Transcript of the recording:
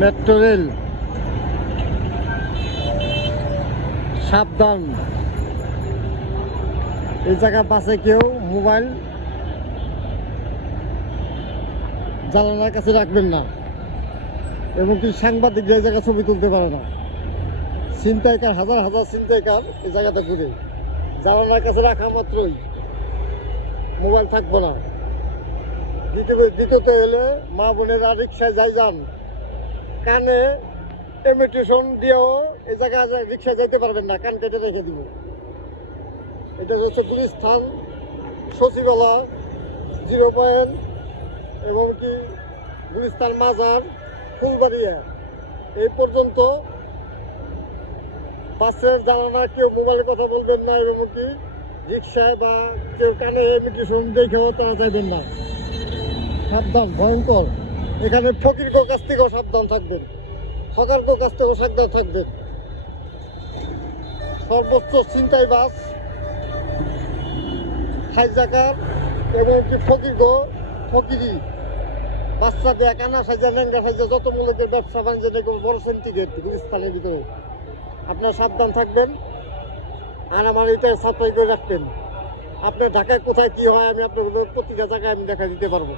Metro rail, সাবধান। এই জায়গা পাশে কেউ মোবাইল জানালার কাছে রাখবেন না, এবং কি সাংবাদিক এই জায়গা ছবি তুলতে পারে না। ছিনতাইকার, হাজার হাজার ছিনতাইকার এই জায়গাটা ঘুরে, জানালার কাছে রাখা মাত্রই মোবাইল থাকবো না। দ্বিতীয়ত হলে মা বোনেরা রিক্সায় যান, কানে ইমিটেশন দিয়েও এই জায়গায় রিক্সায় যেতে পারবেন না, কান কেটে রেখে দিব। এটা হচ্ছে গুলিস্তান, সচিবালয়, 0 পয়েন্ট, এবং কি গুলিস্তান মাজার, ফুলবাড়িয়া, এই পর্যন্ত বাসের জানালা কেউ মোবাইলে কথা বলবেন না, এবং কি রিক্সায় বা কেউ কানে ইমিটেশন দেখেও তারা যাবেন না। সাবধান, ভয়ঙ্কর। এখানে ফকিরগো কাছ থেকেও সাবধান থাকবেন, হকারগো কাছ থেকেও সাবধান থাকবেন। সর্বোচ্চ ছিনতাই বাস, হাইজাকার, এবং কি ফকিরি বাচ্চা দেয়া, কানা সাজা, ন্যাংরা সাজা, যত মূলকের ব্যবসা বাণিজ্য বড় সিন্ডিকেট গুলিস্তানের ভিতরে। আপনারা সাবধান থাকবেন, আর আমার এটা সাপ্লাই করে রাখবেন। আপনার ঢাকায় কোথায় কি হয় আমি আপনার প্রতিটা জায়গায় আমি দেখা দিতে পারবো।